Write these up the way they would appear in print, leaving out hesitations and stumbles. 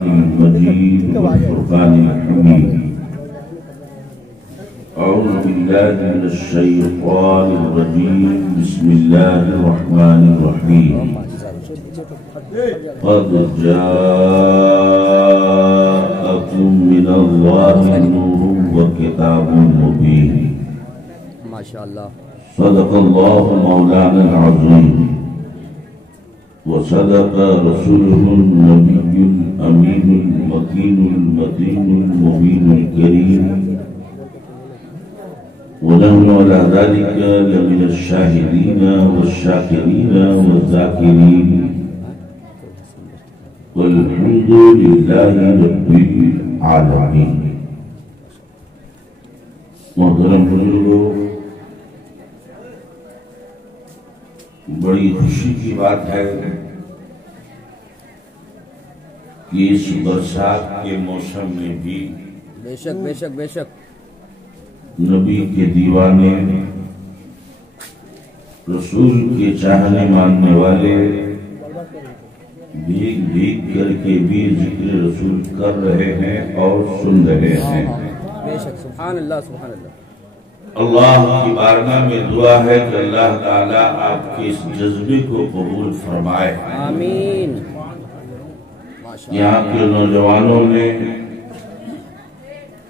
المجيد والفرقان الحميد. أعوذ بالله من الشيطان الرجيم. بسم الله الرحمن الرحيم. قد جاءكم من الله نور وكتاب مبين. ما شاء الله. صدق الله مولانا العظيم وصدق رسوله النبي الأمين المكين المتين المبين الكريم، ونحن على ذلك لمن الشاهدين والشاكرين والذاكرين، والحمد لله رب العالمين. محترم بزرگوں، بڑی خوشی کی بات ہے کہ اس برسات کے موسم میں بھی بے شک بے شک بے شک نبی کے دیوانے، رسول کے چاہنے ماننے والے بھیگ بھیگ کر کے بھی ذکر رسول کر رہے ہیں اور سن رہے ہیں. بے شک. سبحان اللہ سبحان اللہ. اللہ کی بارگاہ میں دعا ہے کہ اللہ تعالیٰ آپ کے اس جذبے کو قبول فرمائے. آمین. یہاں کے نوجوانوں نے،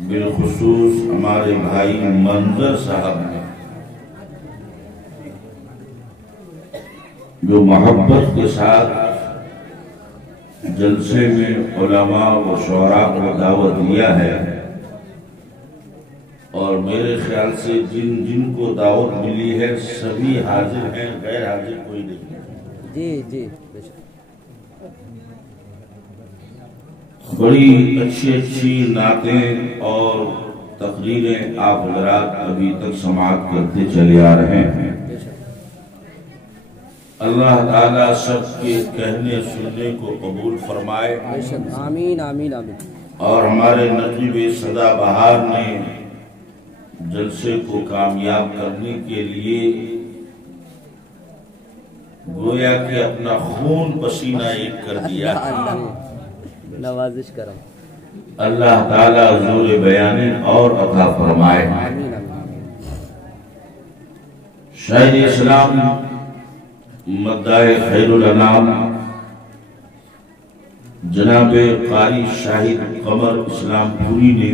بالخصوص ہمارے بھائی منظر صاحب نے، جو محبت کے ساتھ جلسے میں علماء و شعراء کو دعوت دیا ہے، اور میرے خیال سے جن جن کو دعوت ملی ہے سبھی حاضر ہیں، غیر حاضر کوئی نہیں. جی جی بے شک. بڑی اچھی اچھی نعتیں اور تقریریں آپ حضرات ابھی تک سماعت کرتے چلے آ رہے ہیں. اللہ تعالیٰ سب کے کہنے سننے کو قبول فرمائے. بے شک. آمین آمین آمین. اور ہمارے نقیب سدا بہار نے جلسے کو کامیاب کرنے کے لیے گویا کہ اپنا خون پسینہ ایک کر دیا. نوازش کرم. اللہ تعالیٰ زور بیان اور عطا فرمائے. آمین آمین. شاہد اسلام مدعی خیر الانام جناب قاری شاہد قمر اسلام پوری نے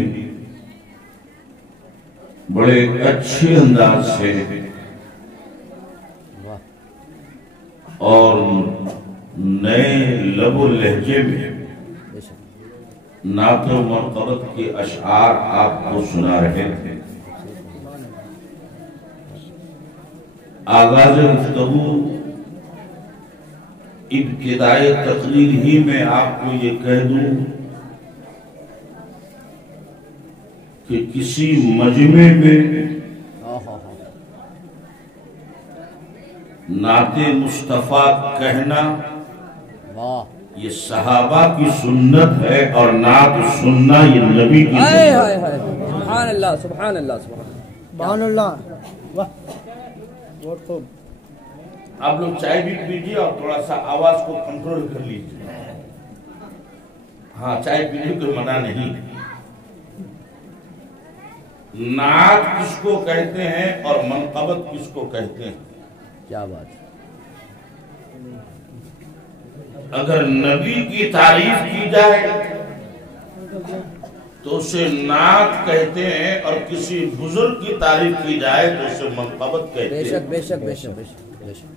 بڑے اچھے انداز سے اور نئے لب و لہجے میں نعت و مرقبت کے اشعار آپ کو سنا رہے تھے. آغاز گفتگو ابتدائی تقریر ہی میں آپ کو یہ کہہ دوں کہ کسی مجمع میں نعت مصطفیٰ کہنا یہ صحابہ کی سنت ہے، اور نعت سننا یہ نبی کی سنت ہے. سبحان اللہ سبحان اللہ سبحان اللہ. آپ لوگ چائے بھی پیجیے اور تھوڑا سا آواز کو کنٹرول کر لیجیے. ہاں چائے پینے کو منع نہیں. نعت کس کو کہتے ہیں اور منقبت کس کو کہتے ہیں؟ کیا بات. اگر نبی کی تعریف کی جائے تو اسے نعت کہتے ہیں، اور کسی بزرگ کی تعریف کی جائے تو اسے منقبت کہتے ہیں. بے شک بے شک بے شک بے شک بے شک.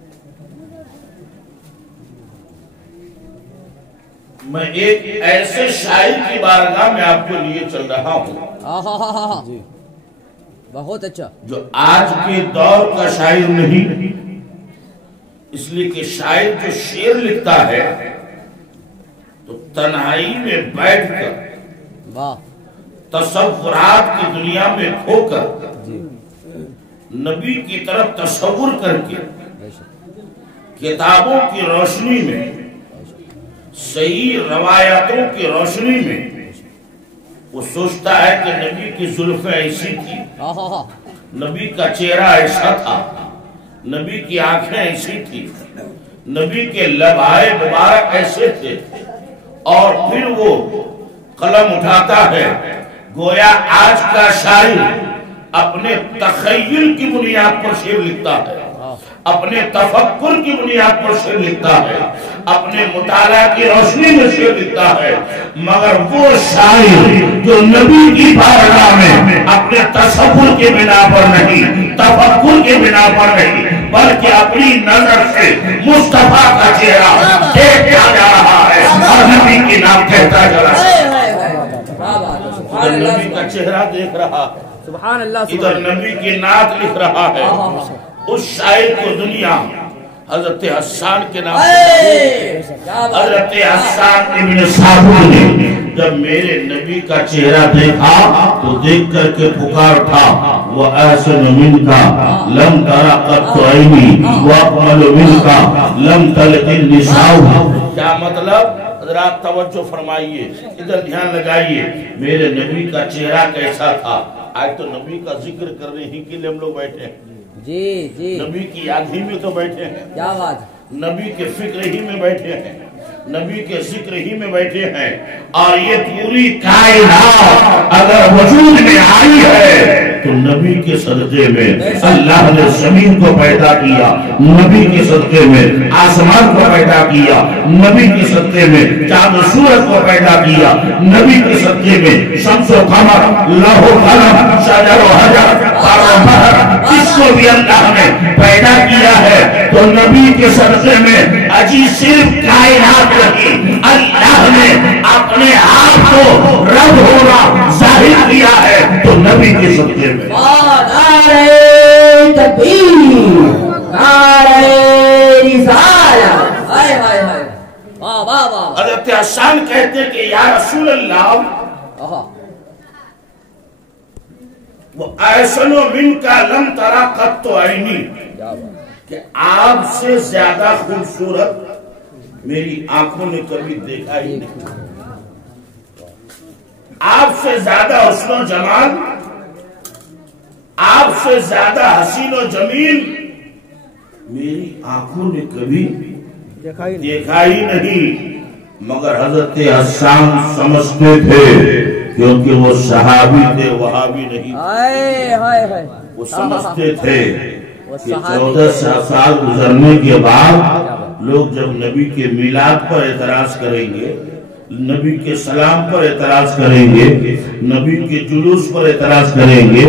میں ایک ایسے شاعر کی بارگاہ میں آپ کے لیے چل رہا ہوں جی بہت اچھا. جو آج کے دور کا شاعر نہیں، اس لیے کہ شاعر جو شعر لکھتا ہے تو تنہائی میں بیٹھ کر تصورات کی دنیا میں کھو کر نبی کی طرف تصور کر کے کتابوں کی روشنی میں، صحیح روایتوں کی روشنی میں وہ سوچتا ہے کہ نبی کی زلفیں ایسی تھی، نبی کا چہرہ ایسا تھا، نبی کی آنکھیں ایسی تھی، نبی کے لبائے مبارک ایسے تھے، اور پھر وہ قلم اٹھاتا ہے، گویا آج کا شاعر اپنے تخیل کی بنیاد پر شعر لکھتا ہے، اپنے تفکر کی بنیاد پر شعر لکھتا ہے، اپنے مطالعہ کی روشنی میں شعر لکھتا ہے، مگر وہ شاعر جو نبی کی بارگاہ میں اپنے تصور کے بنا پر نہیں، تفکر کے بنا پر نہیں، بلکہ اپنی نظر سے مصطفیٰ کا چہرہ دیکھتا جا رہا ہے اور نبی کی نام کہتا جا رہا ہے، ادھر نبی کا چہرہ دیکھ رہا ہے، سبحان اللہ، ادھر نبی کی نعت لکھ رہا ہے۔ اس شاعر کو دنیا حضرت حسان کے نام حضرت حسان ابن ثابت نے جب میرے نبی کا چہرہ دیکھا تو دیکھ کر کے پکار تھا، وَأَحْسَنُ مِنْكَ لَمْ تَرَ قَطُّ عَيْنِي وَأَكْمَلُ مِنْكَ لَمْ تَلِقِ النِّسَاءُ۔ کیا مطلب؟ حضرات توجہ فرمائیے، ادھر دھیان لگائیے، میرے نبی کا چہرہ کیسا تھا؟ آج تو نبی کا ذکر کرنے ہی کے لیے ہم لوگ بیٹھے ہیں، جی جی، نبی کی یاد ہی میں تو بیٹھے ہیں، کیا بات، نبی کے فکر ہی میں بیٹھے ہیں، نبی کے ذکر ہی میں بیٹھے ہیں، اور یہ پوری کائنات اگر وجود میں آئی ہے تو نبی کے صدقے میں اللہ نے زمین کو پیدا کیا، نبی کے صدقے میں آسمان کو پیدا کیا، نبی کے صدقے میں چاند و سورج کو پیدا کیا، نبی کے صدقے میں شمس و قمر، لوح و قلم، شجر و حجر، بحر و بحر، اس کو بھی اللہ نے پیدا کیا ہے، تو نبی کے صدقے میں اجی صرف کائنات نہیں، اللہ نے اپنے آپ کو رب ہونا ظاہر کیا ہے تو نبی کے صدقے میں۔ نعرہ تکبیر، نعرہ رسالت، ہائے ہائے ہائے، واہ واہ واہ۔ حضرت حسان کہتے کہ یا رسول اللہ، وَأَحْسَنُ مِنْكَ لَمْ تَرَ قَطُّ عَيْنِي، کہ آپ سے زیادہ خوبصورت میری آنکھوں نے کبھی دیکھا ہی نہیں، آپ سے زیادہ حسن و جمال، آپ سے زیادہ حسین و جمیل میری آنکھوں نے کبھی دیکھا ہی نہیں، مگر حضرت حسان سمجھتے تھے کیونکہ وہ صحابی تھے، وہابی نہیں، وہ سمجھتے تھے کہ 14 سال گزرنے کے بعد لوگ جب نبی کے میلاد پر اعتراض کریں گے، نبی کے سلام پر اعتراض کریں گے، نبی کے جلوس پر اعتراض کریں گے،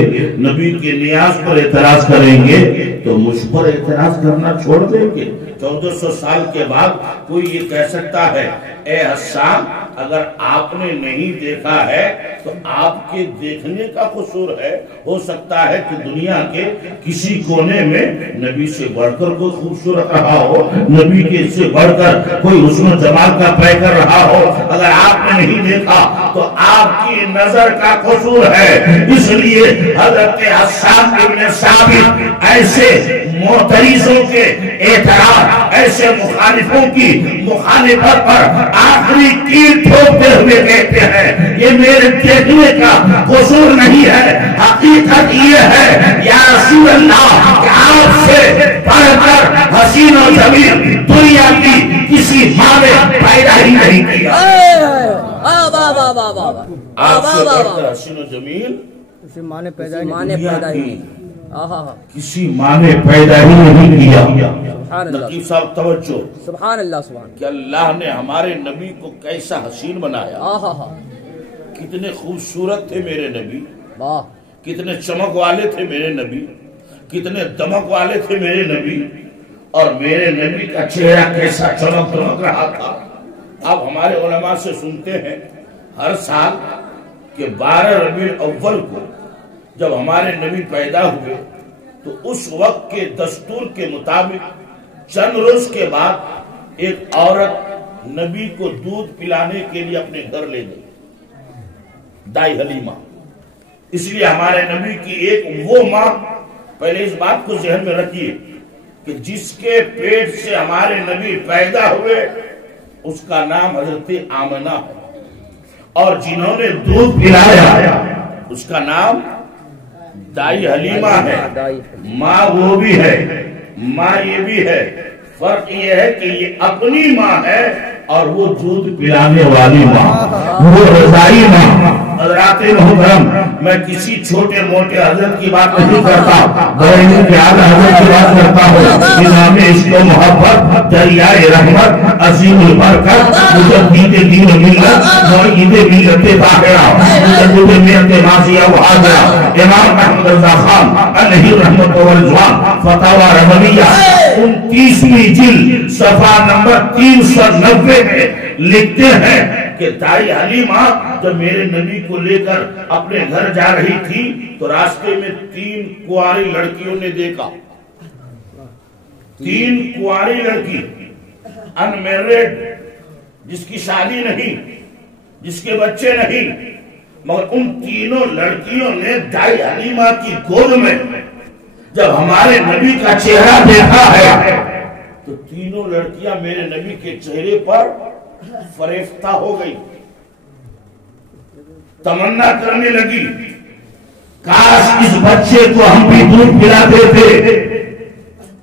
نبی کے نیاز پر اعتراض کریں گے، تو مجھ پر اعتراض کرنا چھوڑ دیں گے۔ 1400 سال کے بعد کوئی یہ کہہ سکتا ہے اے حسان اگر آپ نے نہیں دیکھا ہے تو آپ کے دیکھنے کا قصور ہے، ہو سکتا ہے کہ دنیا کے کسی کونے میں نبی سے بڑھ کر کوئی خوبصورت رہا ہو، نبی کے سے بڑھ کر کوئی حسن و جمال کا پیکر رہا ہو، اگر آپ نے نہیں دیکھا تو آپ کی نظر کا قصور ہے۔ اس لیے حضرت حسان ابن ثابت ایسے معترضوں کے اعتراض، ایسے مخالفوں کی مخالفت پر آخری کیل ٹھوکتے ہوئے کہتے ہیں یہ میرے دیکھنے کا قصور نہیں ہے، حقیقت یہ ہے یا رسول اللہ کہ آپ سے بڑھ کر حسین و جمیل دنیا کی کسی ماں نے پیدا ہی نہیں کیا، آپ سے بڑھ کر حسین و جمیل کسی ماں نے پیدا ہی، کسی ماں نے پیدا ہی نہیں کیا۔ نقیب صاحب توجہ، سبحان اللہ، سبحان کہ اللہ نے ہمارے نبی کو کیسا حسین بنایا، کتنے خوبصورت تھے میرے نبی، کتنے چمک والے تھے میرے نبی، کتنے دمک والے تھے میرے نبی، اور میرے نبی کا چہرہ کیسا چمک دمک رہا تھا۔ اب ہمارے علماء سے سنتے ہیں ہر سال کہ 12 ربیع الاول کو جب ہمارے نبی پیدا ہوئے تو اس وقت کے دستور کے مطابق چند روز کے بعد ایک عورت نبی کو دودھ پلانے کے لیے اپنے گھر لے گئی، دائی حلیمہ۔ اس لیے ہمارے نبی کی ایک وہ ماں، پہلے اس بات کو ذہن میں رکھیے کہ جس کے پیٹ سے ہمارے نبی پیدا ہوئے اس کا نام حضرت آمنہ ہے، اور جنہوں نے دودھ پلایا اس کا نام دائی حلیمہ ہے۔ ماں وہ بھی ہے، ماں یہ بھی ہے، فرق یہ ہے کہ یہ اپنی ماں ہے اور وہ دودھ پلانے والی ماں، وہ رضائی ماں۔ حضرات محترم، میں کسی چھوٹے موٹے حضرت کی بات نہیں کرتا، بڑے کے اعلیٰ حضرت کی بات کرتا ہوں۔ امام عشق و محبت، دریائے رحمت، عظیم البرکت، مجدد دین و ملت، معید ملت طاہرہ، مجدد ملت ماضیہ و حاضرہ، امام احمد رضا خان علیہ رحمت و رضوان، فتاوی رحمانیہ 29ویں جلد صفحہ نمبر 390 میں لکھتے ہیں کہ دائی حلیمہ جب میرے نبی کو لے کر اپنے گھر جا رہی تھی تو راستے میں 3 کنواری لڑکیوں نے دیکھا۔ 3 کنواری لڑکی، انمیرڈ، جس کی شادی نہیں، جس کے بچے نہیں، مگر ان تینوں لڑکیوں نے دائی حلیمہ کی گود میں جب ہمارے نبی کا چہرہ دیکھا ہے تو تینوں لڑکیاں میرے نبی کے چہرے پر فریفتہ ہو گئی، تمنا کرنے لگی کاش اس بچے کو ہم بھی دودھ پلا دیتے۔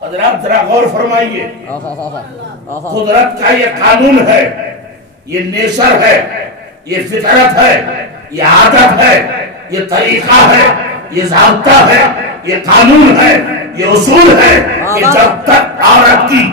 حضرات ذرا غور فرمائیے، قدرت کا یہ قانون ہے، یہ نیچر ہے، یہ فطرت ہے، یہ عادت ہے، یہ طریقہ ہے، یہ ضابطہ ہے، یہ قانون ہے، یہ اصول ہے کہ جب تک عورت کی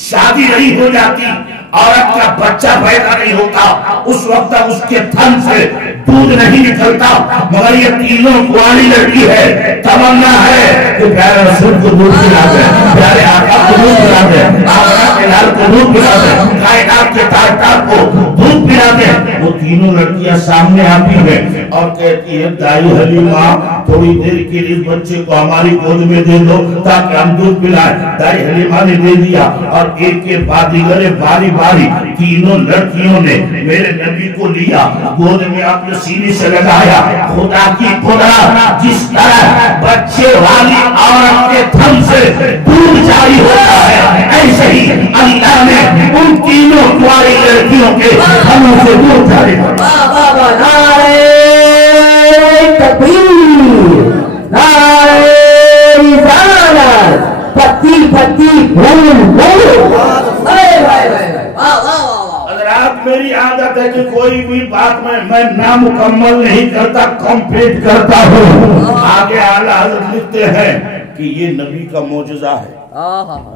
شادی نہیں ہو جاتی، عورت کا بچہ پیدا نہیں ہوتا، اس وقت تک اس کے تھن سے دودھ نہیں نکلتا۔ مگر یہ تینوں کنواری لڑکی ہے، تمنا ہے کہ پیارے رسول کو دودھ پلا دے، پیارے آقا کو دودھ پلا دے، آقا کے لال کو دودھ پلا دے، کائنات کے تاجدار کو دودھ پلا دے۔ وہ تینوں لڑکیاں سامنے آتی ہیں اور کہتی ہے دائی حلیمہ تھوڑی دیر کے لیے اس بچے کو ہماری گود میں دے دو تاکہ ہم دودھ پلائیں۔ دائی حلیمہ نے دے دیا اور ایک کے بعد دیگر باری باری تینوں لڑکیوں نے میرے نبی کو لیا، گود میں اپنے سینے سے لگایا۔ خدا کی قدرت، جس طرح بچے والی عورت کے تھن سے دودھ جاری ہوتا ہے، ایسے ہی اللہ نے ان تینوں کنواری لڑکیوں کے تھنوں سے دودھ جاری ہوتا ہے۔ نعرہ تکبیر، نعرہ رسالت، پتی پتی بھول بھول۔ حضرات میری عادت ہے کہ کوئی بھی بات میں نامکمل نہیں کرتا، کمپلیٹ کرتا ہوں۔ آگے اعلیٰ حضرت لکھتے ہیں کہ یہ نبی کا معجزہ ہے،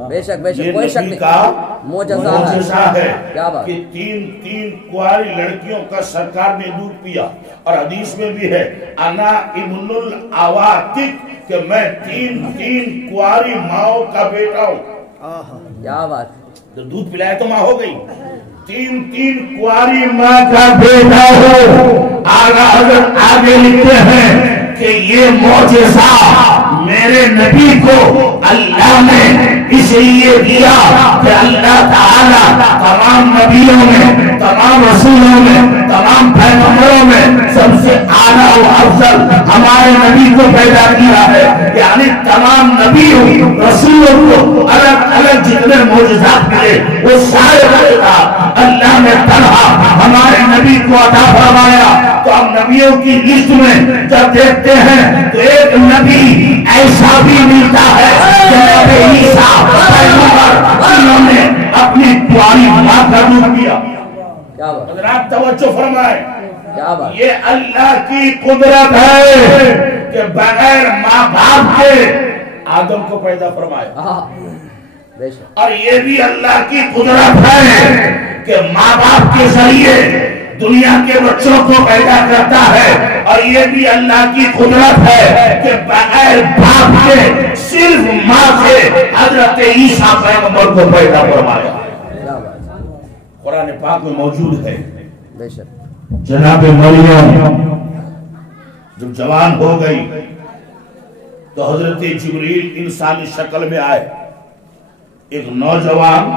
بے شک بے شک، یہ کوئی شک نبی نہیں، کا معجزہ ہے کیا بات کہ 3 کنواری لڑکیوں کا سرکار نے دودھ پیا، اور حدیث میں بھی ہے انا ابن العواتق کہ میں 3 کنواری ماؤں کا بیٹا ہوں۔ کیا بات، تو دودھ پلایا تو ماں ہو گئی، 3 کنواری ماں کا بیٹا ہو۔ حضرت آگے لکھتے ہیں کہ یہ معجزہ میرے نبی کو اللہ نے اس لیے دیا کہ اللہ تعالیٰ تمام نبیوں میں، تمام رسولوں میں، تمام پیغمبروں میں سب سے اعلیٰ و افضل ہمارے نبی کو پیدا کیا ہے۔ یعنی تمام نبیوں رسولوں کو الگ الگ جتنے معجزات ملے وہ سارے معجزات اللہ نے تنہا ہمارے نبی کو عطا فرمایا۔ تو ہم نبیوں کی لسٹ میں جب دیکھتے ہیں تو ایک نبی ایسا بھی ملتا ہے جناب عیسیٰ پیغمبر، انہوں نے اپنی پیاری ماں کا دودھ پیا۔ حضرات توجہ فرمائیں، یہ اللہ کی قدرت ہے کہ بغیر ماں باپ کے آدم کو پیدا فرمایا، اور یہ بھی اللہ کی قدرت ہے کہ ماں باپ کے ذریعے دنیا کے بچوں کو پیدا کرتا ہے، اور یہ بھی اللہ کی قدرت ہے کہ بغیر باپ کے صرف ماں سے حضرت عیسیٰ پیغمبر کو پیدا فرمایا۔ قرآن پاک میں موجود ہے جناب مریم جب جوان ہو گئی تو حضرت جبریل انسانی شکل میں آئے۔ ایک نوجوان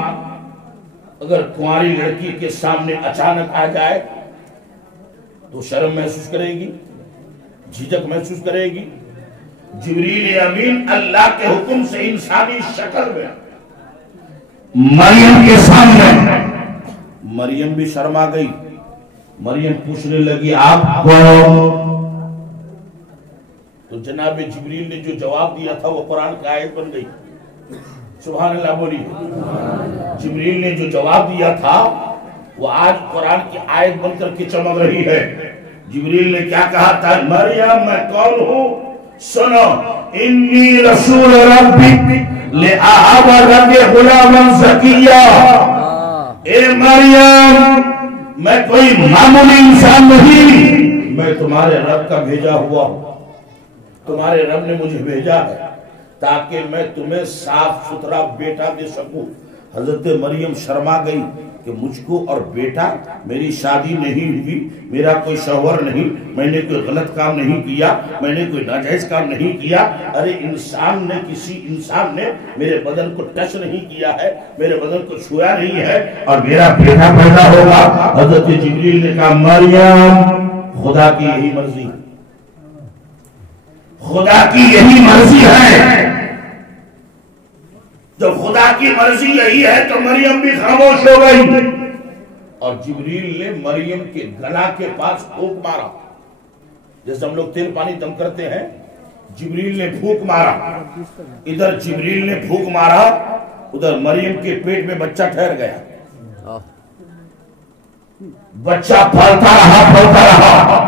اگر کنواری لڑکی کے سامنے اچانک آ جائے تو شرم محسوس کرے گی، جھجک محسوس کرے گی۔ جبریل امین اللہ کے حکم سے انسانی شکل میں مریم کے سامنے، مریم بھی شرما گئی۔ مریم پوچھنے لگی آپ کون؟ تو جناب جبریل نے جو جواب دیا تھا وہ قرآن کی آیت بن گئی، سبحان اللہ بولی. جبریل نے جو جواب دیا تھا وہ آج قرآن کی آیت بن کر کے چمک رہی ہے. جبریل نے کیا کہا تھا؟ مریم میں کون ہوں؟ سنو، انی رسول ربک لأہب لک غلاما زکیا. اے مریم، میں کوئی معمولی انسان نہیں، میں تمہارے رب کا بھیجا ہوا ہوں. تمہارے رب نے مجھے بھیجا ہے تاکہ میں تمہیں صاف ستھرا بیٹا دے سکوں. حضرت مریم شرما گئی کہ مجھ کو اور بیٹا، میری شادی نہیں ہوئی، میرا کوئی شوہر نہیں، میں نے کوئی غلط کام نہیں کیا، میں نے کوئی ناجائز کام نہیں کیا. ارے کسی انسان نے میرے بدن کو ٹچ نہیں کیا ہے، میرے بدن کو چھویا نہیں ہے، اور میرا بیٹا پیدا ہوگا. حضرت جبریل نے کہا مریم، خدا کی یہی مرضی، خدا کی یہی مرضی ہے. جب خدا کی مرضی یہی ہے تو مریم بھی خاموش ہو گئی. اور جبریل نے مریم کے گلا کے پاس پھونک مارا، جیسے ہم لوگ تیل پانی دم کرتے ہیں. جبریل نے پھونک مارا، ادھر جبریل نے پھونک مارا، ادھر مریم کے پیٹ میں بچہ ٹھہر گیا. بچہ پھلتا رہا.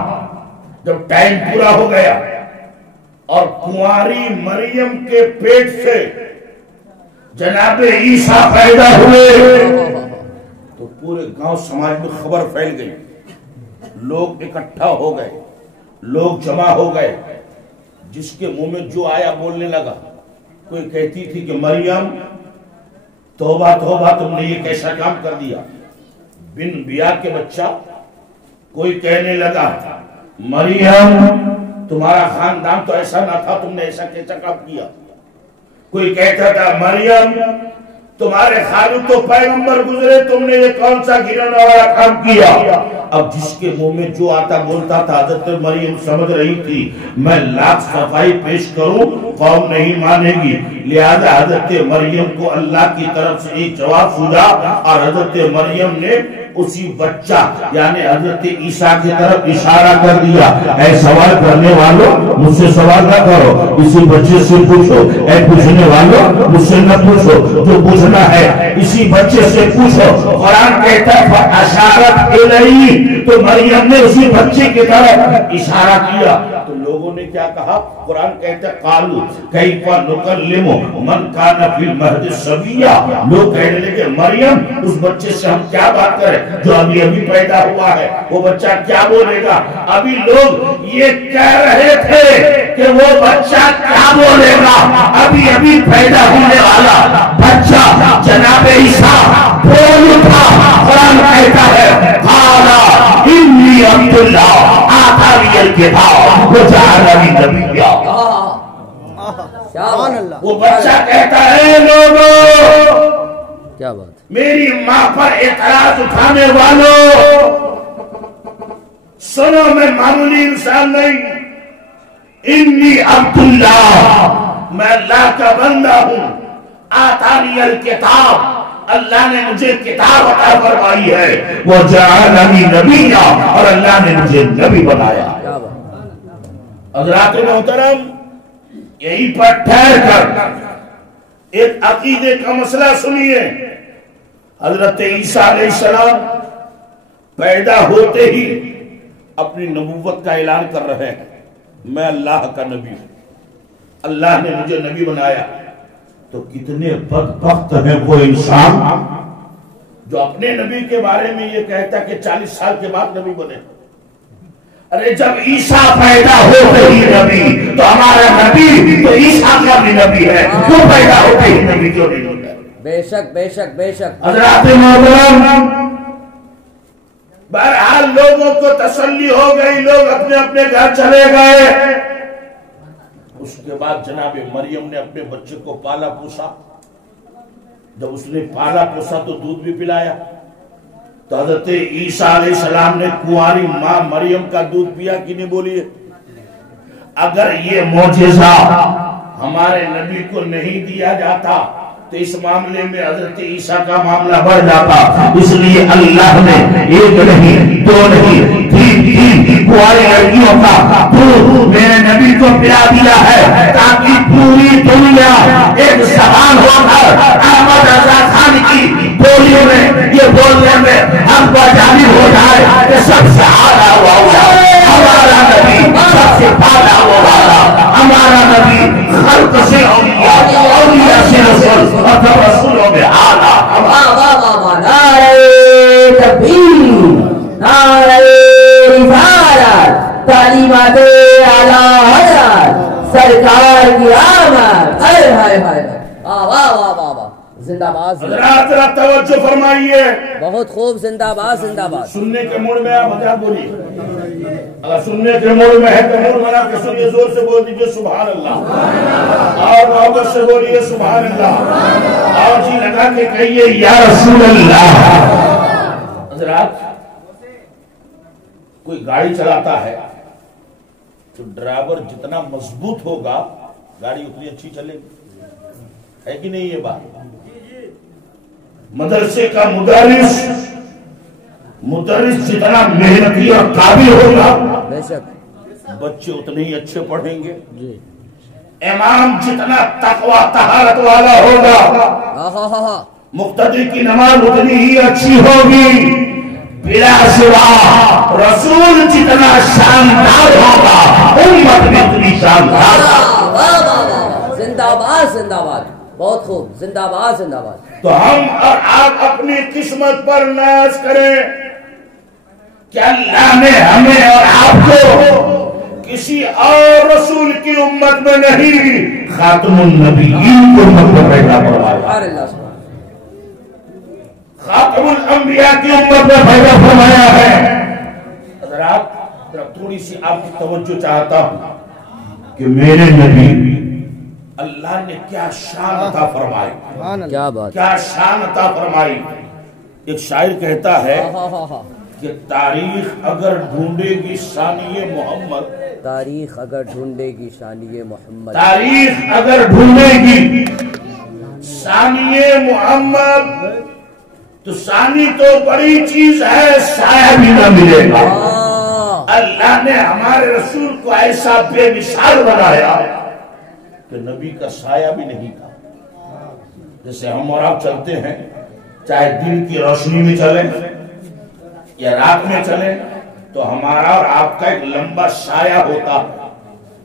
جب ٹائم پورا ہو گیا اور کنواری مریم کے پیٹ سے جناب عیسیٰ پیدا ہوئے تو پورے گاؤں سماج میں خبر پھیل گئی. لوگ اکٹھا ہو گئے، لوگ جمع ہو گئے. جس کے منہ میں جو آیا بولنے لگا. کوئی کہتی تھی کہ مریم توبہ توبہ، تم نے یہ کیسا کام کر دیا، بن بیاہ کے بچہ. کوئی کہنے لگا مریم تمہارا خاندان تو ایسا نہ تھا، تم نے ایسا کیسا کام کیا. کوئی کہتا تھا مریم تمہارے خالد تو پیغمبر گزرے، تم نے یہ کون سا گرانے والا کام کیا. اب جس کے منہ میں جو آتا بولتا تھا. حضرت مریم سمجھ رہی تھی میں لاکھ صفائی پیش کروں قوم نہیں مانے گی، لہذا حضرت مریم کو اللہ کی طرف سے ایک جواب سوجا، اور حضرت مریم نے اسی بچہ یعنی حضرت عیسیٰ کی طرف اشارہ کر دیا. اے سوال کرنے والوں مجھ سے سوال نہ کرو، اسی بچے سے پوچھو. اے پوچھنے والوں مجھ سے نہ پوچھو، جو پوچھنا ہے اسی بچے سے پوچھو. قرآن کہتا ہے اشارت الیہ، تو مریم نے اسی بچے کی طرف اشارہ کیا. تو لوگوں نے کیا کہا؟ قرآن کہتا ہے قالوا کیف نکلم من کان فی المہد صبیا. لوگ کہنے لگے مریم اس بچے سے ہم کیا بات کریں جو ابھی ابھی پیدا ہوا ہے، وہ بچہ کیا بولے گا؟ ابھی لوگ یہ کہہ رہے تھے کہ وہ بچہ کیا بولے گا، ابھی ابھی پیدا ہونے والا بچہ جناب عیسیٰ بول اٹھا. قرآن کہتا ہے قالا انی عبداللہ آتانی الکتاب وجعلنی نبیا. وہ بچہ کہتا ہے لوگوں کیا بات، میری ماں پر اعتراض اٹھانے والوں سنو، میں معمولی انسان نہیں، انی عبداللہ، میں اللہ کا بندہ ہوں. آتانی الکتاب، اللہ نے مجھے کتاب عطا فرمائی ہے. وجعلنی نبیا، اور اللہ نے مجھے نبی بنایا. حضرات محترم، یہی پر ٹھہر کر ایک عقیدے کا مسئلہ سنیے. حضرت عیسیٰ علیہ السلام پیدا ہوتے ہی اپنی نبوت کا اعلان کر رہے ہیں، میں اللہ کا نبی ہوں، اللہ نے مجھے نبی بنایا. تو کتنے بدبخت ہیں وہ انسان جو اپنے نبی کے بارے میں یہ کہتا کہ 40 سال کے بعد نبی بنے. ارے جب عیسیٰ پیدا ہوتے ہی نبی تو ہمارا نبی تو عیسیٰ کا بھی نبی ہے، وہ پیدا ہوتے ہی نبی کیوں نہیں ہوتا؟ بے شک بے شک بے شک. حضرات محترم، بہرحال لوگوں کو تسلی ہو گئی، لوگ اپنے اپنے گھر چلے گئے. اس کے بعد جناب مریم نے اپنے بچے کو پالا پوسا. جب اس نے پالا پوسا تو دودھ بھی پلایا. تو حضرت عیسیٰ علیہ السلام نے کنواری ماں مریم کا دودھ پیا کہ نہیں بولیے؟ اگر یہ معجزہ ہمارے نبی کو نہیں دیا جاتا تو اس معاملے میں حضرت عیسیٰ کا معاملہ بڑھ جاتا. اس لیے اللہ نے ایک نہیں، دو نہیں، تین کنواری لڑکیوں کا دودھ میرے نبی کو پلا دیا ہے تاکہ پوری دنیا ایک زبان ہو کر احمد رضا خان کی بولی میں یہ بولنے میں ہم کو جانب ہو جائے کہ سب سے اعلیٰ وہ ہمارا نبی، سب سے پالا وہ والا ہمارا نبی، خلق سے اولیاء سے رسول اور رسولوں میں اعلیٰ نعرہ تکبیر، نعرہ رسالت، تعلیمات اعلیٰ حضرت سرکار کی آمد. ہائے ہائے ہائے، واہ واہ واہ واہ واہ، زندہ باد. حضرات ذرا توجہ فرمائیے. بہت خوب، زندہ باد زندہ باد. سننے کے موڈ میں آپ حضرات بولیے. اگر سننے کے موڈ میں ہے تو موڈ بنا کے سنیے، زور سے بول دیجیے سبحان اللہ، اور محبت سے بولیے سبحان اللہ، اور جی لگا کے کہیے یا رسول اللہ. حضرات کوئی گاڑی چلاتا ہے تو ڈرائیور جتنا مضبوط ہوگا گاڑی اتنی اچھی چلے گی، ہے کہ نہیں یہ بات؟ مدرسے کا مدرس جتنا محنتی اور قابل ہوگا بے شک بچے اتنے ہی اچھے پڑھیں گے. امام جتنا تقوی طہارت والا ہوگا مقتدی کی نماز اتنی ہی اچھی ہوگی. بلا سوا رسول جتنا شاندار ہوگا امت بھی اتنی شاندار. زندہ باد زندہ باد، بہت خوب، زندہ باد زندہ باد. تو ہم اور آپ اپنی قسمت پر ناز کریں کہ اللہ نے ہمیں اور آپ کو کسی اور رسول کی امت میں نہیں، خاتم النبیین کی امت میں پیدا فرمایا، خاتم الانبیاء کی امت میں پیدا فرمایا ہے. حضرات تھوڑی سی آپ کی توجہ چاہتا ہوں کہ میرے نبی اللہ نے کیا شان عطا فرمائی، کیا بات، کیا شان عطا فرمائی. ایک شاعر کہتا ہے کہ تاریخ اگر ڈھونڈے گی ثانی محمد، تاریخ اگر ڈھونڈے گی شانی محمد، تاریخ اگر ڈھونڈے گی ثانی محمد تو ثانی تو بڑی چیز ہے، سایہ بھی نہ ملے گا. اللہ نے ہمارے رسول کو ایسا بے مثال بنایا کہ نبی کا سایہ بھی نہیں تھا. جیسے ہم اور آپ چلتے ہیں، چاہے دن کی روشنی میں چلیں یا رات میں چلیں، تو ہمارا اور آپ کا ایک لمبا سایہ ہوتا ہے،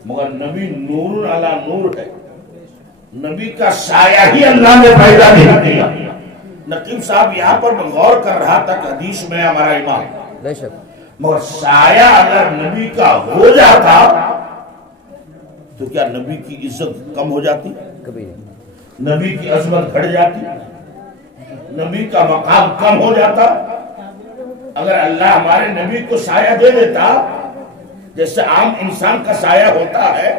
مگر نبی نور علی نور ہے. نبی کا سایہ ہی اللہ نے پیدا نہیں کیا. نقیب صاحب یہاں پر میں غور کر رہا تھا کہ حدیث میں ہمارا امام، بے شک، مگر سایہ اگر نبی کا ہو جاتا تو کیا نبی کی عزت کم ہو جاتی؟ کبھی نہیں. نبی کی عظمت گھٹ جاتی؟ نبی کا مقام کم ہو جاتا؟ اگر اللہ ہمارے نبی کو سایہ دے دیتا جیسے عام انسان کا سایہ ہوتا ہے،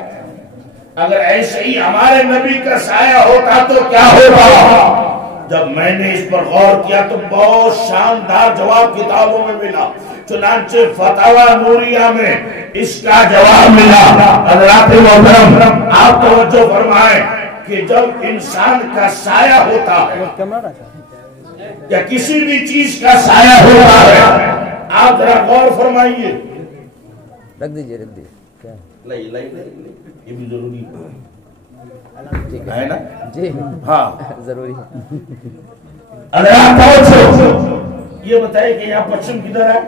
اگر ایسے ہی ہمارے نبی کا سایہ ہوتا تو کیا ہوگا؟ جب میں نے اس پر غور کیا تو بہت شاندار جواب کتابوں میں ملا. چنانچہ فتاوی نوریہ میں اس کا جواب ملا. حضرات محترم آپ توجہ فرمائیں کہ جب انسان کا سایہ ہوتا ہے یا کسی بھی چیز کا سایہ ہوتا ہے، آپ ذرا غور فرمائیے. رکھ دیجئے رکھ دیجئے، یہ بھی ضروری ہے نا جی ہاں ضروری ہے. یہ بتائے کہ یہاں پچھم کدھر ہے؟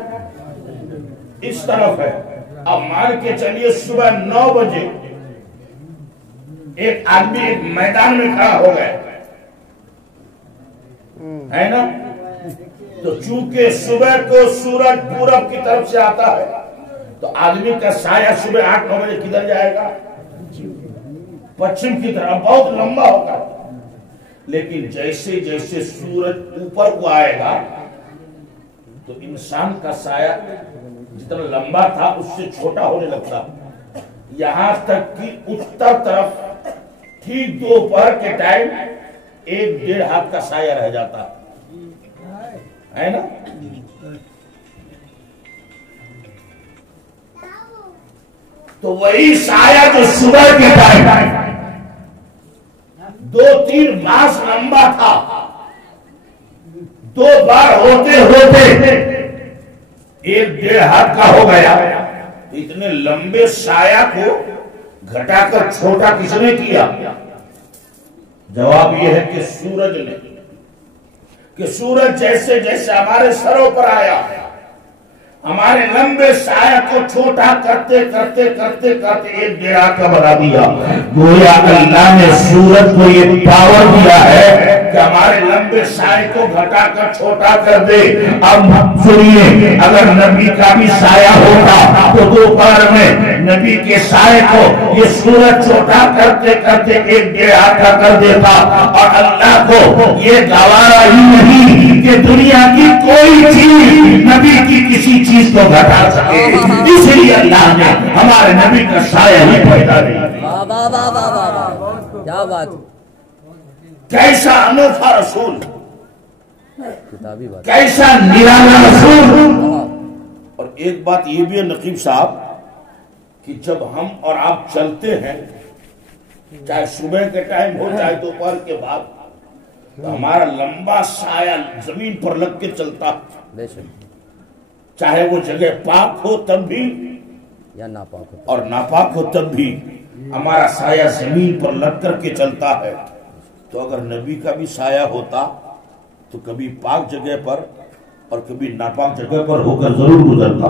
اس طرف ہے. اب مان کے چلیے صبح 9 بجے ایک آدمی ایک میدان میں کھڑا ہو گیا ہے نا، تو چونکہ صبح کو سورج پورب کی طرف سے آتا ہے تو آدمی کا سایہ صبح 8-9 بجے کدھر جائے گا؟ پچھم کی طرف. بہت لمبا ہوگا، لیکن جیسے جیسے سورج اوپر کو آئے گا تو انسان کا سایہ جتنا لمبا تھا اس سے چھوٹا ہونے لگتا، یہاں تک کہ اتر طرف ٹھیک دوپہر کے ٹائم 1-1.5 ہاتھ کا سایہ رہ جاتا ہے نا. تو وہی سایہ جو صبح کے ٹائم 2-3 ماس لمبا تھا، 2 بار ہوتے ہوتے 1-1.5 ہاتھ کا ہو گیا. اتنے لمبے سایہ کو گھٹا کر چھوٹا کس نے کیا؟ جواب یہ ہے کہ سورج نے، کہ سورج جیسے جیسے ہمارے سروں پر آیا ہمارے لمبے سایہ کو چھوٹا کرتے کرتے کرتے کرتے ایک ڈیرا کا بنا دیا. گویا اللہ نے سورج کو یہ پاور دیا ہے کہ ہمارے لمبے سایہ کو گھٹا کر چھوٹا کر دے. اب سنیے، اگر نبی کا بھی سایہ ہوتا تو دوپہر میں نبی کے سایہ کو یہ سورج چھوٹا کرتے کرتے ایک ڈیرا کا کر دیتا. اور اللہ کو یہ گوارا ہی نہیں کہ دنیا کی کوئی چیز نبی کی کسی چیز کو گھٹا سکے، اس لیے اللہ نے ہمارے نبی کا سایہ ہی پیدا نہیں. کیا بات، کیسا انوکھا رسول، کتابی بات، کیسا نرالا رسول. اور ایک بات یہ بھی ہے نقیب صاحب کہ جب ہم اور آپ چلتے ہیں، چاہے صبح کے ٹائم ہو چاہے دوپہر کے بعد، تو ہمارا لمبا سایہ زمین پر لگ کے چلتا، بے شک، چاہے وہ جگہ پاک ہو تب بھی یا ناپاک ہو، اور ناپاک ہو تب بھی ہمارا سایہ زمین پر لگ کر کے چلتا ہے. تو اگر نبی کا بھی سایہ ہوتا تو کبھی پاک جگہ پر اور کبھی ناپاک جگہ پر ہو کر ضرور گزرتا.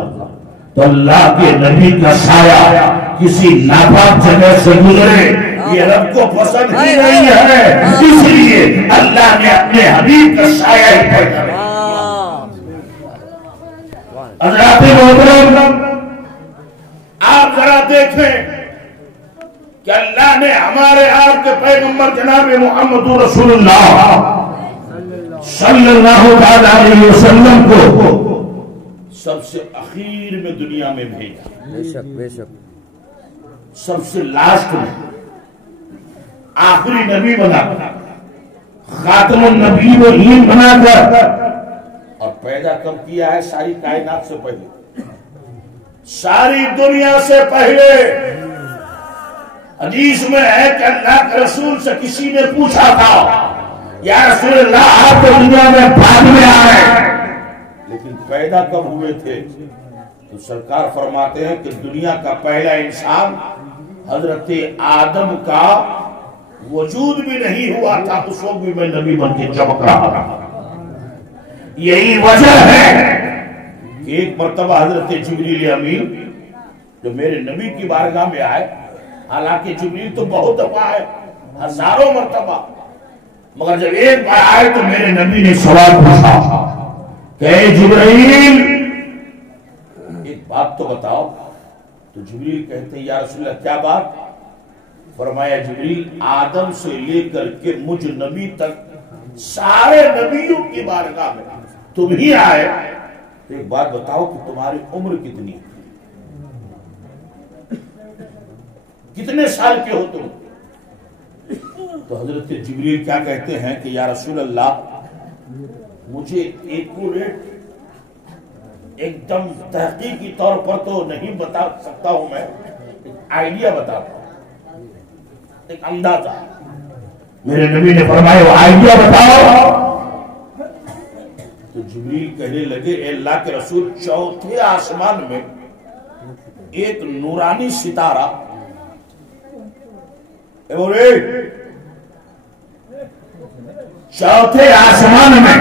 تو اللہ کے نبی کا سایہ کسی ناپاک جگہ سے گزرے یہ رب کو پسند ہی نہیں ہے، اس لیے اللہ نے اپنے حبیب کا سایہ ہی پیدا کیا. حضرات محترم، آپ ذرا دیکھیں کہ اللہ نے ہمارے آپ کے پیغمبر جناب محمد رسول اللہ صلی اللہ علیہ وسلم کو سب سے اخیر میں دنیا میں بھیجا، بے شک بے شک، سب سے لاسٹ میں آخری نبی بنا کر، خاتم النبی و بنا کر. اور پیدا کب کیا ہے؟ ساری کائنات سے پہلے، ساری دنیا سے پہلے. حدیث میں ہے کہ اللہ کے رسول سے کسی نے پوچھا تھا، یا رسول اللہ آپ تو دنیا میں بعد میں آئے لیکن پیدا کب ہوئے تھے؟ تو سرکار فرماتے ہیں کہ دنیا کا پہلا انسان حضرت آدم کا وجود بھی نہیں ہوا تھا، اس وقت بھی میں نبی بن کے چمک رہا تھا. یہی وجہ ہے کہ ایک مرتبہ حضرت جبریل امین جو میرے نبی کی بارگاہ میں آئے، حالانکہ جبریل تو بہت دفعہ آئے، ہزاروں مرتبہ، مگر جب ایک بار آئے تو میرے نبی نے سوال پوچھا کہ اے جبریل ایک بات تو بتاؤ. تو جبریل کہتے ہیں یا رسول اللہ کیا بات؟ فرمایا جبریل آدم سے لے کر کے مجھ نبی تک سارے نبیوں کی بارگاہ میں تم ہی آئے، تو ایک بات بتاؤ کہ تمہاری عمر کتنی ہے، کتنے سال کے ہو تم؟ تو حضرت جبریل کیا کہتے ہیں کہ یا رسول اللہ مجھے ایکوریٹ ایک دم تحقیقی طور پر تو نہیں بتا سکتا ہوں، میں ایک آئیڈیا بتاتا ہوں، ایک اندازہ. میرے نبی نے فرمایا وہ آئیڈیا بتاؤ. تو جبریل کہنے لگے اے اللہ کے رسول، چوتھے آسمان میں ایک نورانی ستارہ، چوتھے آسمان میں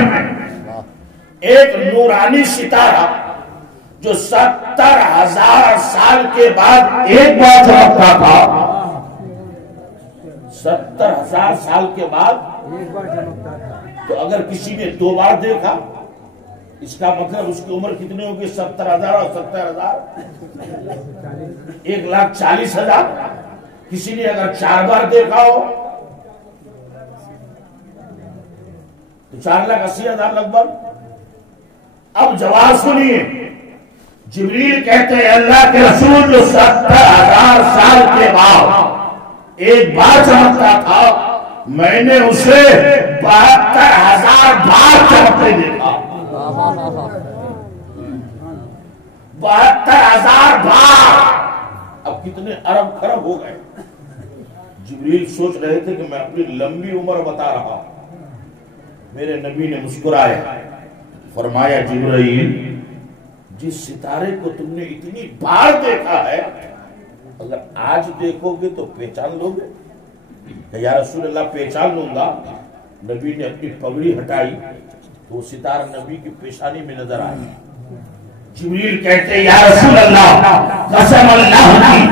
ایک نورانی ستارہ جو 70,000 سال کے بعد ایک بار چمکتا تھا، 70,000 سال کے بعد. تو اگر کسی نے 2 بار دیکھا اس کا مطلب اس کی عمر کتنی ہوگی؟ 70,000 اور 70,000 1,40,000. کسی نے اگر 4 بار دیکھا ہو تو 4,80,000 لگ بھگ. اب جواب سنیے، جبریل کہتے ہیں اللہ کے رسول جو 70,000 سال کے بعد ایک بار چمکتا تھا، میں نے اسے 72,000 بار چمکتے دیکھا. 72,000 بار. اب کتنے ارب خرب ہو گئے. جبریل سوچ رہے تھے کہ میں اپنی لمبی عمر بتا رہا ہوں. میرے نبی نے مسکرائے، فرمایا جبرائیل جس ستارے کو تم نے اتنی بار دیکھا ہے اگر آج دیکھو گے تو پہچان لو گے کہ یا رسول اللہ پہچان لوں گا. نبی نے اپنی پگڑی ہٹائی تو وہ ستارہ نبی کی پیشانی میں نظر آئی. جبریل کہتے یا رسول اللہ قسم اللہ کی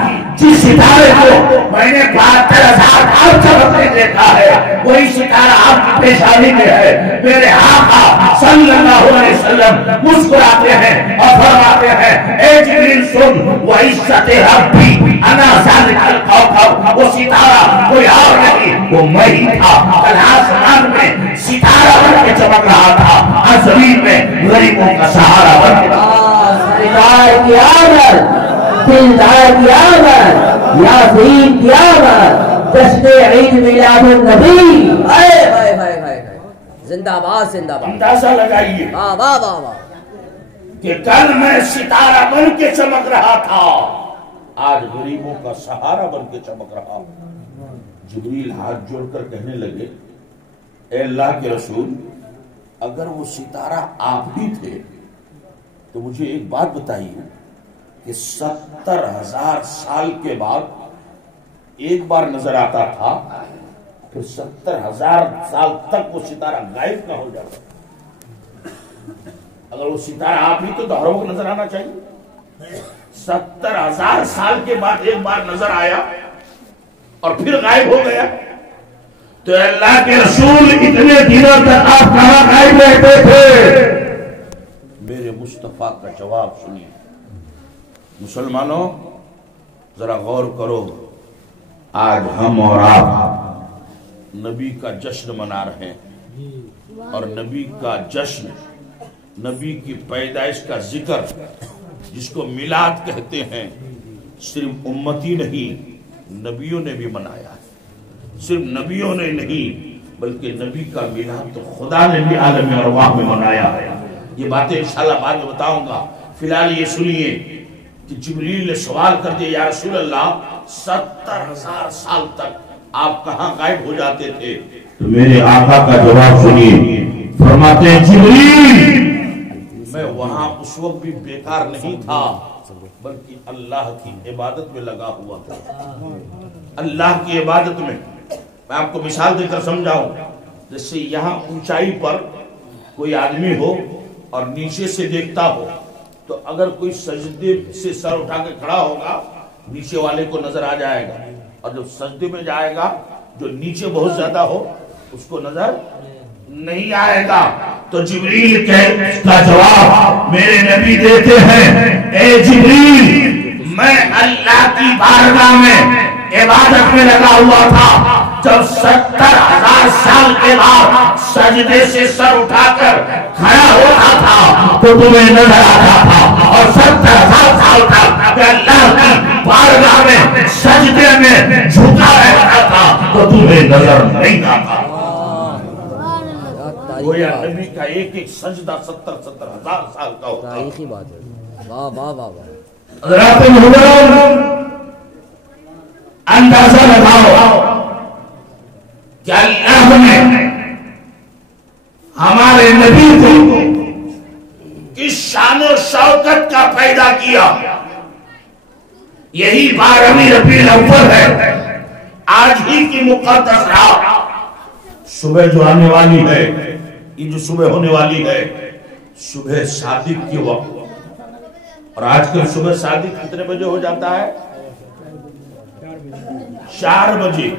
جس ستارے کو میں نے 72,000 سال چمکتے دیکھا ہے وہی ستارہ آپ کی پیشانی میں ہے. میرے آقا صلی اللہ علیہ وسلم مسکراتے ہیں اور فرماتے ہیں اے جبریل سن وعزت ربی انا ذالک الکوكب. وہ ستارہ کوئی اور نہیں وہ میں ہی تھا. کل آسمان میں ستارہ بن کے چمک رہا تھا اور زمین میں غریبوں کا سہارا بن کے. سرکار کی آمد دلدار کی آمد یاسین کی آمد جشن عید میلاد النبی. زندہ باد زندہ باد. اندازہ لگائیے واہ واہ واہ واہ کہ کل میں ستارہ بن کے چمک رہا تھا آج غریبوں کا سہارا بن کے چمک رہا ہوں. جبریل ہاتھ جوڑ کر کہنے لگے اے اللہ کے رسول اگر وہ ستارہ آپ ہی تھے تو مجھے ایک بات بتائیے کہ 70,000 سال کے بعد ایک بار نظر آتا تھا پھر 70,000 سال تک وہ ستارہ غائب نہ ہو جاتا. اگر وہ ستارہ آپ ہی تو ہر وقت نظر آنا چاہیے. 70,000 سال کے بعد ایک بار نظر آیا اور پھر غائب ہو گیا. تو اللہ کے رسول اتنے دنوں تک آپ کہاں غائب رہتے تھے؟ میرے مصطفیٰ کا جواب سنیے. مسلمانوں ذرا غور کرو. آج ہم اور آپ نبی کا جشن منا رہے ہیں اور نبی کا جشن نبی کی پیدائش کا ذکر جس کو میلاد کہتے ہیں صرف امتی نہیں نبیوں نے بھی منایا ہے. صرف نبیوں نے نہیں بلکہ نبی کا میلاد تو خدا نے بھی عالم ارواح میں منایا ہے. یہ باتیں انشاءاللہ بعد میں بتاؤں گا. فی الحال یہ سنیے کہ جبریل نے سوال کر دیا یا رسول اللہ 70,000 سال تک آپ کہاں غائب ہو جاتے تھے؟ تو میرے آقا کا جواب سنیے. فرماتے ہیں جبریل میں وہاں اس وقت بھی بیکار نہیں تھا بلکہ اللہ کی عبادت میں لگا ہوا تھا. اللہ کی عبادت میں. میں آپ کو مثال دے کر سمجھاؤں. جیسے یہاں اونچائی پر کوئی آدمی ہو اور نیچے سے دیکھتا ہو تو اگر کوئی سجدے سے سر اٹھا کے کھڑا ہوگا نیچے والے کو نظر آ جائے گا اور جب سجدے میں جائے گا جو نیچے بہت زیادہ ہو اس کو نظر نہیں آئے گا. تو جبریل کا جواب میرے نبی دیتے ہیں اے جبریل میں اللہ کی بارگاہ میں عبادت میں لگا ہوا تھا. جب 70,000 سال کے بعد سجدے سے سر اٹھا کر کھڑا ہوتا تھا تو تمہیں نظر آتا تھا اور 70,000 سال تک اللہ کی بارگاہ میں سجدے میں جھکا رہتا تھا تو تمہیں نظر نہیں آتا. گویا نبی کا ایک ایک سجدہ 70,000 سال کا ہوتا. تاریخی بات ہے. واہ واہ واہ واہ. حضرات محترم اندازہ لگاؤ کہ اللہ نے ہمارے نبی کو کس شان و شوکت کا پیدا کیا. یہی 12ویں ربیع الاول ہے. آج ہی کی مقدس رات صبح جو آنے والی ہے یہ جو صبح ہونے والی ہے صبح صادق کے وقت. اور آج کل صبح صادق کتنے بجے ہو جاتا ہے؟ 4 بجے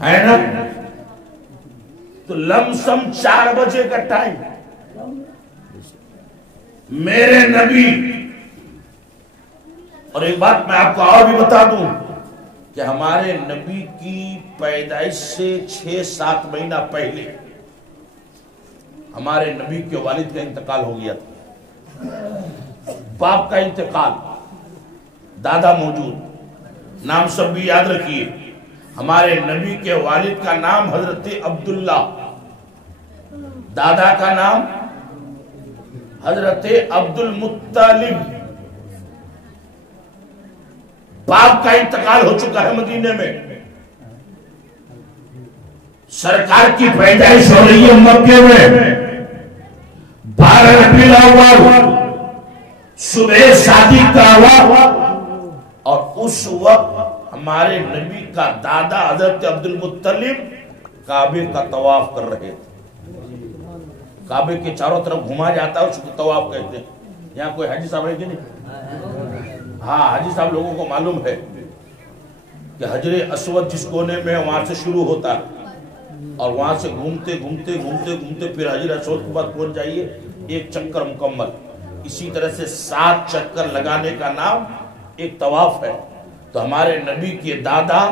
ہے نا. تو لمسم 4 بجے کا ٹائم میرے نبی. اور ایک بات میں آپ کو اور بھی بتا دوں کہ ہمارے نبی کی پیدائش سے 6-7 مہینہ پہلے ہمارے نبی کے والد کا انتقال ہو گیا تھا. باپ کا انتقال, دادا موجود. نام سب بھی یاد رکھیے. ہمارے نبی کے والد کا نام حضرت عبداللہ, دادا کا نام حضرت عبد المطلب. باپ کا انتقال ہو چکا ہے مدینے میں. سرکار کی پیدائش ہو رہی ہے مکے میں. 12 ربیع الاول صبح شادی کا وقت، اور اس وقت ہمارے نبی کا دادا حضرت عبد المطلب کعبے کا طواف کر رہے تھے. کعبے کے چاروں طرف گھما جاتا ہے، اس کو طواف کہتے ہیں. یہاں کوئی حاجی صاحب ہے کہ نہیں؟ ہاں حاجی صاحب لوگوں کو معلوم ہے کہ حجر اسود جس کونے میں وہاں سے شروع ہوتا ہے اور وہاں سے گھومتے گھومتے گھومتے گھومتے پھر حجر اسود کے بعد پہنچ جائیے ایک چکر مکمل. اسی طرح سے 7 چکر لگانے کا نام ایک طواف ہے. تو ہمارے نبی کے دادا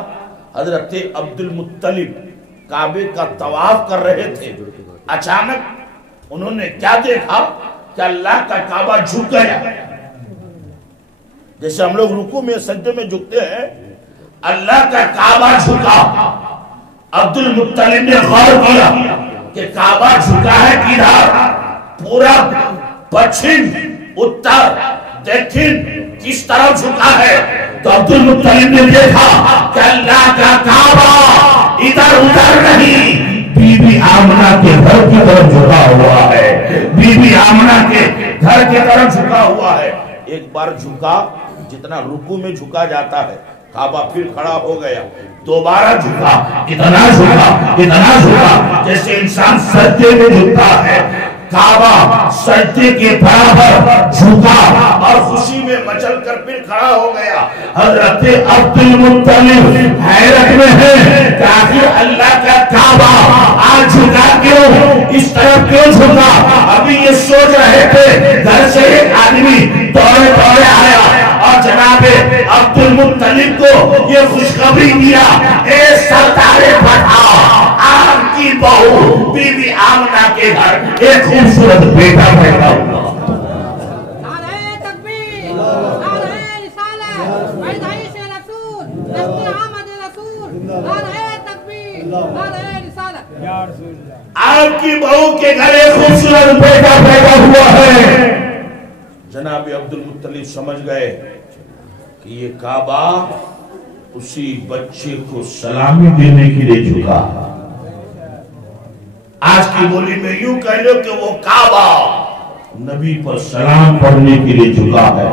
حضرت عبد المطلب کعبے کا طواف کر رہے تھے. اچانک انہوں نے کیا دیکھا کہ اللہ کا کعبہ جھک گیا. جیسے ہم لوگ رکوع میں سجدے میں جھکتے ہیں، اللہ کا کعبہ جھکا. عبد المطلب نے غور کیا کہ کعبہ جھکا ہے کدھر؟ پورب، پچھم، اتر، دکن، کس طرف جھکا ہے؟ تو عبد المطلب نے دیکھا کہ اللہ کا کعبہ ادھر ادھر نہیں، بی بی آمنہ کے گھر کی طرف جھکا ہوا ہے. بی بی آمنہ کے گھر کی طرف جھکا ہوا ہے. ایک بار جھکا، جتنا رکوع میں جھکا جاتا ہے، کعبہ پھر کھڑا ہو گیا. دوبارہ جھکا، اتنا جھکا، اتنا جھکا جیسے انسان سجدے میں جھکتا ہے. کعبہ سجدے کے برابر جھکا اور خوشی میں مچل کر پھر کھڑا ہو گیا. حضرت عبد المطلب حیرت میں ہے کہ آخر اللہ کا کعبہ آج جھکا کیوں، اس طرف کیوں جھکا؟ ابھی یہ سوچ رہے تھے، گھر سے ایک آدمی دوڑے دوڑے آیا اور جناب عبد المطلب کو یہ خوشخبری دیا، اے سردار فتح، آپ کی بہو بی بی آمنہ کے گھر ایک خوبصورت بیٹا پیدا ہوا. نعرہ تکبیر، نعرہ رسالت، پیدائش رسول، دست آمد رسول، نعرہ تکبیر، نعرہ رسالت. آپ کی بہو کے گھر ایک خوبصورت بیٹا پیدا ہوا ہے. جناب عبد المطلب سمجھ گئے کہ یہ کعبہ اسی بچے کو سلامی دینے کے لیے جھکا. آج کی بولی میں یوں کہہ لو کہ وہ کعبہ نبی پر سلام پڑھنے کے لیے جھکا ہے.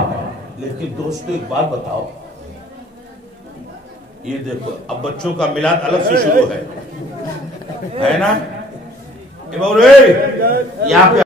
لیکن دوستو ایک بات بتاؤ، یہ دیکھو اب بچوں کا میلاد الگ سے شروع ہے نا. یہاں پہ